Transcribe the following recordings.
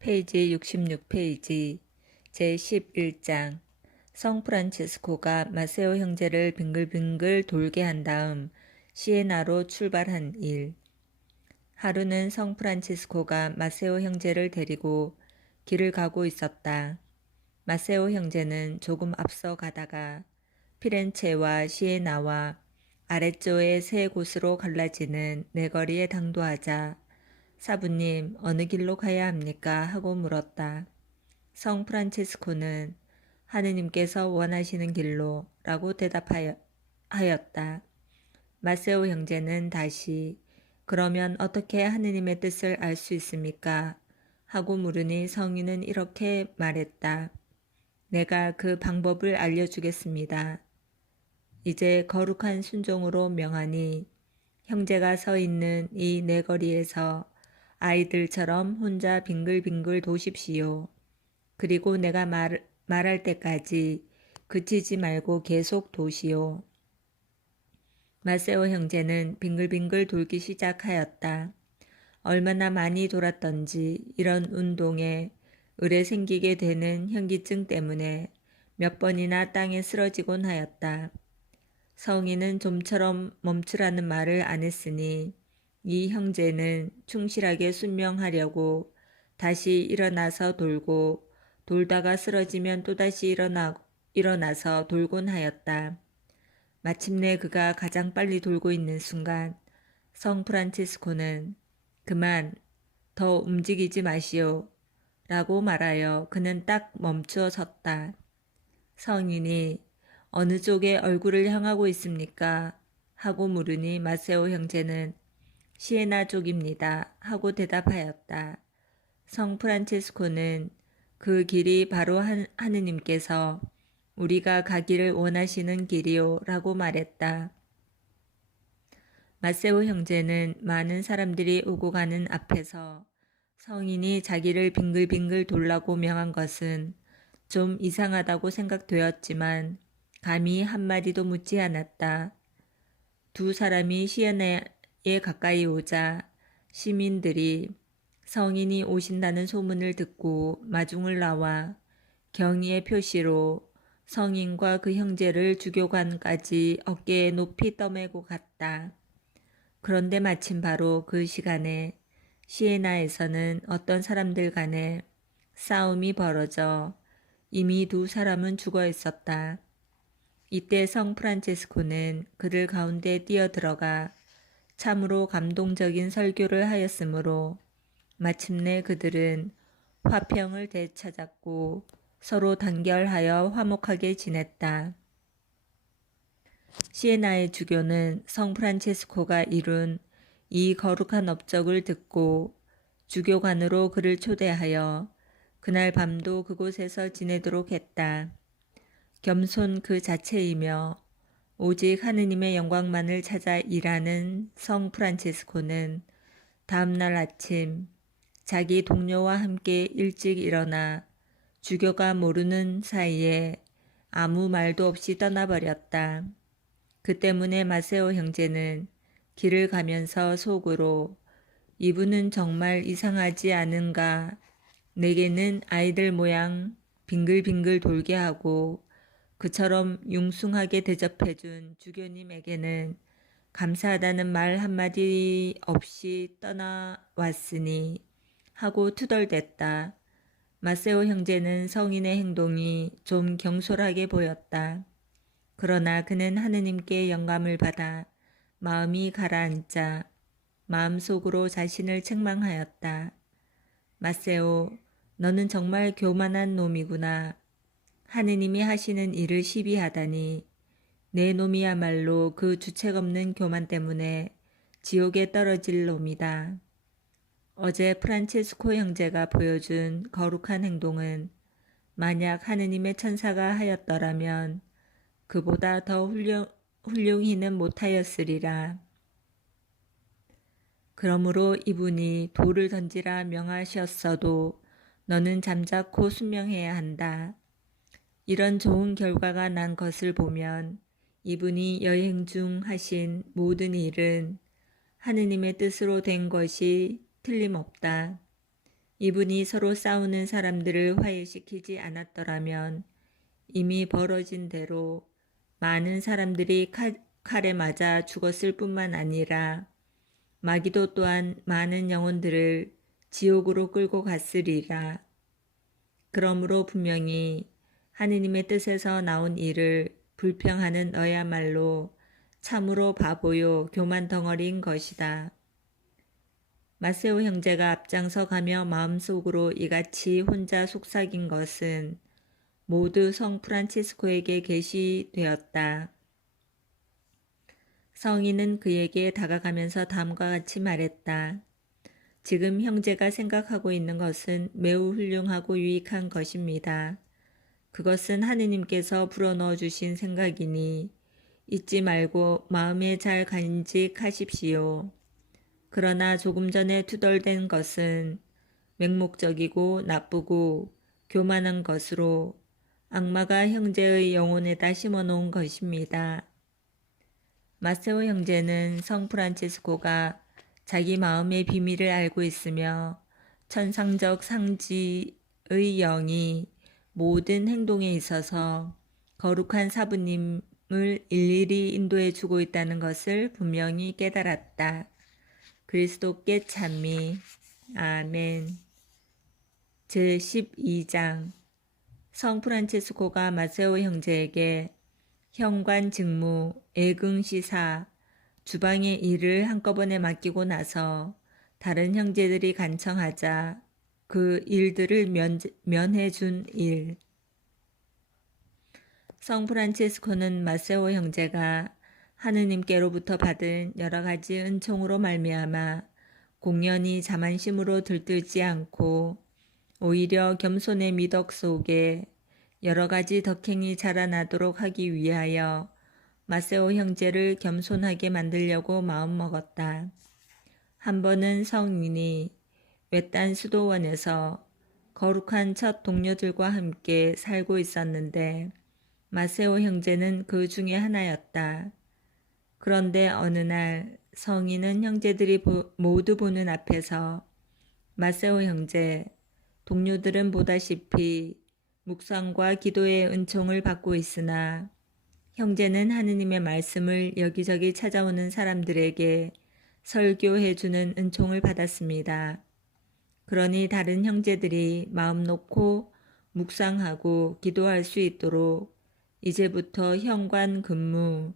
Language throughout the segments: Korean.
페이지 66페이지 제11장 성프란치스코가 마세오 형제를 빙글빙글 돌게 한 다음 시에나로 출발한 일. 하루는 성프란치스코가 마세오 형제를 데리고 길을 가고 있었다. 마세오 형제는 조금 앞서 가다가 피렌체와 시에나와 아래쪽의 세 곳으로 갈라지는 네거리에 당도하자 사부님, 어느 길로 가야 합니까? 하고 물었다. 성 프란치스코는 하느님께서 원하시는 길로 라고 대답하였다. 마세오 형제는 다시 그러면 어떻게 하느님의 뜻을 알 수 있습니까? 하고 물으니 성인은 이렇게 말했다. 내가 그 방법을 알려주겠습니다. 이제 거룩한 순종으로 명하니 형제가 서 있는 이 네거리에서 아이들처럼 혼자 빙글빙글 도십시오. 그리고 내가 말할 때까지 그치지 말고 계속 도시오. 마세오 형제는 빙글빙글 돌기 시작하였다. 얼마나 많이 돌았던지 이런 운동에 의뢰 생기게 되는 현기증 때문에 몇 번이나 땅에 쓰러지곤 하였다. 성인은 좀처럼 멈추라는 말을 안 했으니 이 형제는 충실하게 순명하려고 다시 일어나서 돌고 돌다가 쓰러지면 또다시 일어나서 돌곤 하였다. 마침내 그가 가장 빨리 돌고 있는 순간 성 프란치스코는 그만 더 움직이지 마시오 라고 말하여 그는 딱 멈추어 섰다. 성인이 어느 쪽에 얼굴을 향하고 있습니까? 하고 물으니 마세오 형제는 시에나 쪽입니다. 하고 대답하였다. 성 프란체스코는 그 길이 바로 하느님께서 우리가 가기를 원하시는 길이요 라고 말했다. 마세오 형제는 많은 사람들이 오고 가는 앞에서 성인이 자기를 빙글빙글 돌라고 명한 것은 좀 이상하다고 생각되었지만 감히 한마디도 묻지 않았다. 두 사람이 시에나에 가까이 오자 시민들이 성인이 오신다는 소문을 듣고 마중을 나와 경의의 표시로 성인과 그 형제를 주교관까지 어깨에 높이 떠매고 갔다. 그런데 마침 바로 그 시간에 시에나에서는 어떤 사람들 간에 싸움이 벌어져 이미 두 사람은 죽어 있었다. 이때 성 프란체스코는 그들 가운데 뛰어들어가 참으로 감동적인 설교를 하였으므로 마침내 그들은 화평을 되찾았고 서로 단결하여 화목하게 지냈다. 시에나의 주교는 성 프란체스코가 이룬 이 거룩한 업적을 듣고 주교관으로 그를 초대하여 그날 밤도 그곳에서 지내도록 했다. 겸손 그 자체이며 오직 하느님의 영광만을 찾아 일하는 성 프란체스코는 다음날 아침 자기 동료와 함께 일찍 일어나 주교가 모르는 사이에 아무 말도 없이 떠나버렸다. 그 때문에 마세오 형제는 길을 가면서 속으로 이분은 정말 이상하지 않은가? 내게는 아이들 모양 빙글빙글 돌게 하고 그처럼 융숭하게 대접해준 주교님에게는 감사하다는 말 한마디 없이 떠나왔으니 하고 투덜댔다. 마세오 형제는 성인의 행동이 좀 경솔하게 보였다. 그러나 그는 하느님께 영감을 받아 마음이 가라앉자 마음속으로 자신을 책망하였다. 마세오, 너는 정말 교만한 놈이구나. 하느님이 하시는 일을 시비하다니 내 놈이야말로 그 주책 없는 교만 때문에 지옥에 떨어질 놈이다. 어제 프란체스코 형제가 보여준 거룩한 행동은 만약 하느님의 천사가 하였더라면 그보다 더 훌륭히는 못하였으리라. 그러므로 이분이 돌을 던지라 명하셨어도 너는 잠자코 순명해야 한다. 이런 좋은 결과가 난 것을 보면 이분이 여행 중 하신 모든 일은 하느님의 뜻으로 된 것이 틀림없다. 이분이 서로 싸우는 사람들을 화해시키지 않았더라면 이미 벌어진 대로 많은 사람들이 칼에 맞아 죽었을 뿐만 아니라 마귀도 또한 많은 영혼들을 지옥으로 끌고 갔으리라. 그러므로 분명히 하느님의 뜻에서 나온 일을 불평하는 너야말로 참으로 바보요 교만 덩어리인 것이다. 마세오 형제가 앞장서 가며 마음속으로 이같이 혼자 속삭인 것은 모두 성 프란치스코에게 계시되었다. 성인은 그에게 다가가면서 다음과 같이 말했다. 지금 형제가 생각하고 있는 것은 매우 훌륭하고 유익한 것입니다. 그것은 하느님께서 불어넣어 주신 생각이니 잊지 말고 마음에 잘 간직하십시오. 그러나 조금 전에 투덜댄 것은 맹목적이고 나쁘고 교만한 것으로 악마가 형제의 영혼에다 심어놓은 것입니다. 마세오 형제는 성 프란치스코가 자기 마음의 비밀을 알고 있으며 천상적 상지의 영이 모든 행동에 있어서 거룩한 사부님을 일일이 인도해 주고 있다는 것을 분명히 깨달았다. 그리스도께 찬미. 아멘. 제12장 성 프란치스코가 마세오 형제에게 현관 직무, 애긍시사, 주방의 일을 한꺼번에 맡기고 나서 다른 형제들이 간청하자 그 일들을 면해 준 일. 성 프란치스코는 마세오 형제가 하느님께로부터 받은 여러 가지 은총으로 말미암아 공연히 자만심으로 들뜨지 않고 오히려 겸손의 미덕 속에 여러 가지 덕행이 자라나도록 하기 위하여 마세오 형제를 겸손하게 만들려고 마음먹었다. 한 번은 성인이 외딴 수도원에서 거룩한 첫 동료들과 함께 살고 있었는데 마세오 형제는 그 중에 하나였다. 그런데 어느 날 성인은 형제들이 모두 보는 앞에서 마세오 형제, 동료들은 보다시피 묵상과 기도의 은총을 받고 있으나 형제는 하느님의 말씀을 여기저기 찾아오는 사람들에게 설교해주는 은총을 받았습니다. 그러니 다른 형제들이 마음 놓고 묵상하고 기도할 수 있도록 이제부터 현관 근무,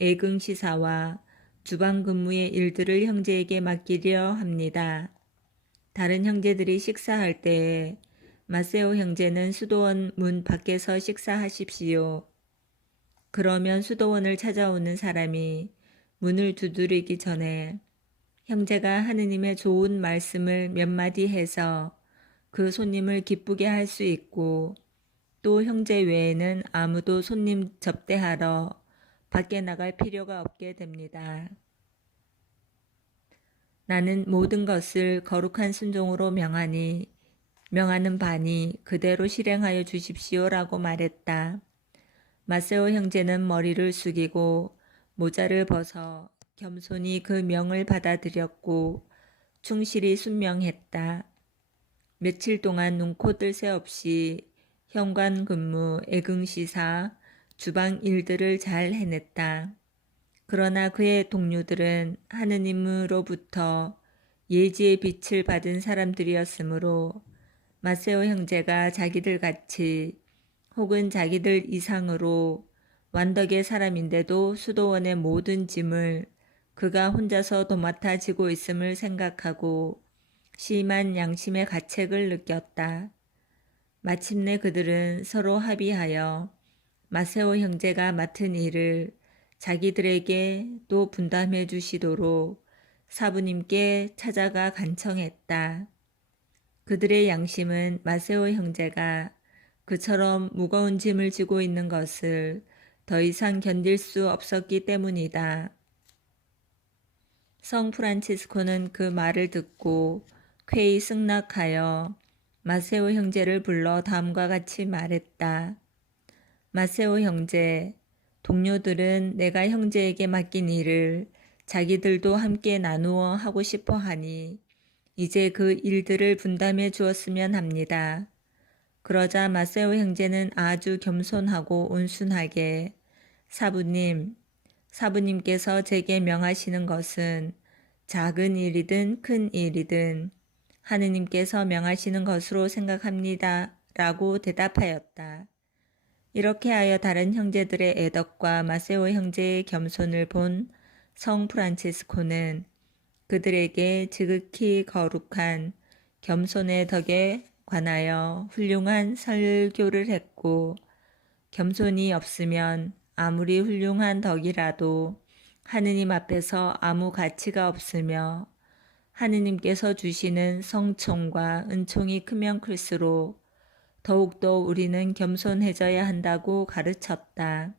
애긍시사와 주방 근무의 일들을 형제에게 맡기려 합니다. 다른 형제들이 식사할 때에 마세오 형제는 수도원 문 밖에서 식사하십시오. 그러면 수도원을 찾아오는 사람이 문을 두드리기 전에 형제가 하느님의 좋은 말씀을 몇 마디 해서 그 손님을 기쁘게 할 수 있고 또 형제 외에는 아무도 손님 접대하러 밖에 나갈 필요가 없게 됩니다. 나는 모든 것을 거룩한 순종으로 명하는 바니 그대로 실행하여 주십시오라고 말했다. 마세오 형제는 머리를 숙이고 모자를 벗어 겸손히 그 명을 받아들였고 충실히 순명했다. 며칠 동안 눈코 뜰 새 없이 현관 근무, 애긍시사, 주방 일들을 잘 해냈다. 그러나 그의 동료들은 하느님으로부터 예지의 빛을 받은 사람들이었으므로 마세오 형제가 자기들 같이 혹은 자기들 이상으로 완덕의 사람인데도 수도원의 모든 짐을 그가 혼자서 도맡아 지고 있음을 생각하고 심한 양심의 가책을 느꼈다. 마침내 그들은 서로 합의하여 마세오 형제가 맡은 일을 자기들에게 또 분담해 주시도록 사부님께 찾아가 간청했다. 그들의 양심은 마세오 형제가 그처럼 무거운 짐을 지고 있는 것을 더 이상 견딜 수 없었기 때문이다. 성 프란치스코는 그 말을 듣고 쾌히 승낙하여 마세오 형제를 불러 다음과 같이 말했다. 마세오 형제, 동료들은 내가 형제에게 맡긴 일을 자기들도 함께 나누어 하고 싶어 하니 이제 그 일들을 분담해 주었으면 합니다. 그러자 마세오 형제는 아주 겸손하고 온순하게 사부님께서 제게 명하시는 것은 작은 일이든 큰 일이든 하느님께서 명하시는 것으로 생각합니다. 라고 대답하였다. 이렇게 하여 다른 형제들의 애덕과 마세오 형제의 겸손을 본 성 프란치스코는 그들에게 지극히 거룩한 겸손의 덕에 관하여 훌륭한 설교를 했고, 겸손이 없으면 아무리 훌륭한 덕이라도 하느님 앞에서 아무 가치가 없으며 하느님께서 주시는 성총과 은총이 크면 클수록 더욱더 우리는 겸손해져야 한다고 가르쳤다.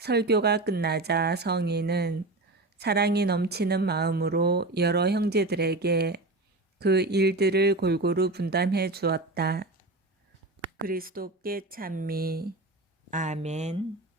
설교가 끝나자 성인은 사랑이 넘치는 마음으로 여러 형제들에게 그 일들을 골고루 분담해 주었다. 그리스도께 찬미. 아멘.